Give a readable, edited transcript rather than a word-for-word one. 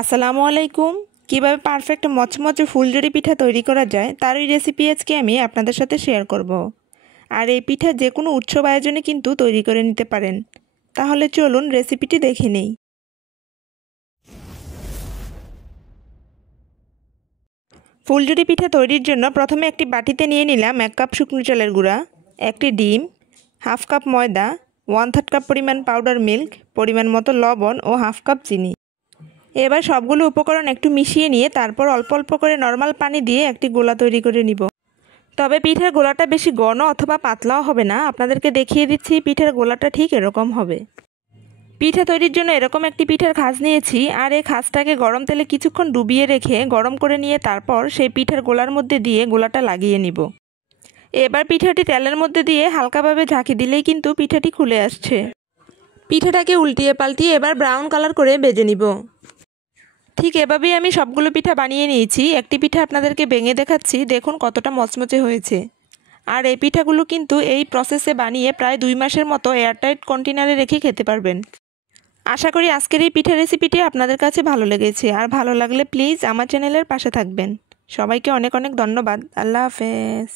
আসসালামু আলাইকুম। কিভাবে পারফেক্ট মচমচে ফুলঝুরি পিঠা তৈরি করা যায় তারই রেসিপি আজকে আমি আপনাদের সাথে শেয়ার করব। আর এই পিঠা যে কোনো উৎসব আয়োজনে কিন্তু তৈরি করে নিতে পারেন। তাহলে চলুন রেসিপিটি দেখে নেই। ফুলঝুরি পিঠা তৈরির জন্য প্রথমে একটি বাটিতে নিয়ে নিলাম 1 কাপ শুকনো চালের গুঁড়া, একটি ডিম, হাফ কাপ ময়দা, 1/3 কাপ পরিমাণ পাউডার মিল্ক, পরিমাণ মতো লবণ ও হাফ কাপ চিনি। এবার সবগুলো উপকরণ একটু মিশিয়ে নিয়ে তারপর অল্প অল্প করে নর্মাল পানি দিয়ে একটি গোলা তৈরি করে নিব। তবে পিঠার গোলাটা বেশি ঘন অথবা পাতলাও হবে না, আপনাদেরকে দেখিয়ে দিচ্ছি পিঠার গোলাটা ঠিক এরকম হবে। পিঠা তৈরির জন্য এরকম একটি পিঠার খাঁজ নিয়েছি, আর এই খাঁজটাকে গরম তেলে কিছুক্ষণ ডুবিয়ে রেখে গরম করে নিয়ে তারপর সেই পিঠার গোলার মধ্যে দিয়ে গোলাটা লাগিয়ে নিব। এবার পিঠাটি তেলের মধ্যে দিয়ে হালকাভাবে ঝাঁকি দিলেই কিন্তু পিঠাটি খুলে আসছে। পিঠাটাকে উল্টিয়ে পাল্টিয়ে এবার ব্রাউন কালার করে ভেজে নিব। ঠিক এভাবেই আমি সবগুলো পিঠা বানিয়ে নিয়েছি। একটি পিঠা আপনাদেরকে ভেঙে দেখাচ্ছি, দেখুন কতটা মচমচে হয়েছে। আর এই পিঠাগুলো কিন্তু এই প্রসেসে বানিয়ে প্রায় 2 মাসের মতো এয়ারটাইট কন্টেনারে রেখে খেতে পারবেন। আশা করি আজকের এই পিঠা রেসিপিটি আপনাদের কাছে ভালো লেগেছে। আর ভালো লাগলে প্লিজ আমার চ্যানেলের পাশে থাকবেন। সবাইকে অনেক অনেক ধন্যবাদ। আল্লাহ হাফেজ।